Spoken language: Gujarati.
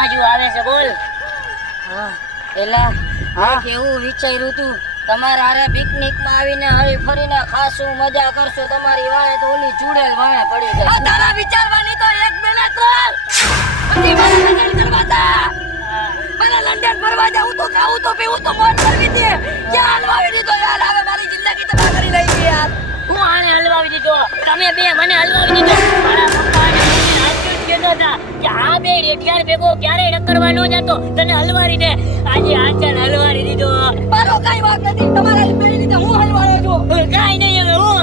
બાજુ આવે છે બોલ. હા એલા હા કેવું વિચાર્યું તું તમારા હારે પિકનિક માં આવીને હરી ફરીને ખાશું મજા કરશું તમારી વાય તો ઓલી ચૂડેલ વાણે પડી જાય. આ તારા વિચારવાની તો 1 મિનિટ ચાલ. પછી મને લંડન કરવા તા. મને લંડન ફરવા જાવું તો ખાવું તો પીવું તો મોજ કરવી હતી. ક્યાં હલવાવી દીધો યાર હવે મારી જિંદગી તબાહ કરી રહી છે યાર. હું આને હલવાવી દીધો, તમે બે મને હલવાવી દીધો. મારા પપ્પાને મને હાચું જ કહેતો હતા કે આ બે રેટિયાર ભેગો ક્યારેય ટક્કરવા ન જતો, તને હલવારી દે. આજે આચાને હલવારી દીધો. મારો કઈ વાત નથી તમારા લીધે હું હલવાયો છું. કાંઈ નહીં હવે હું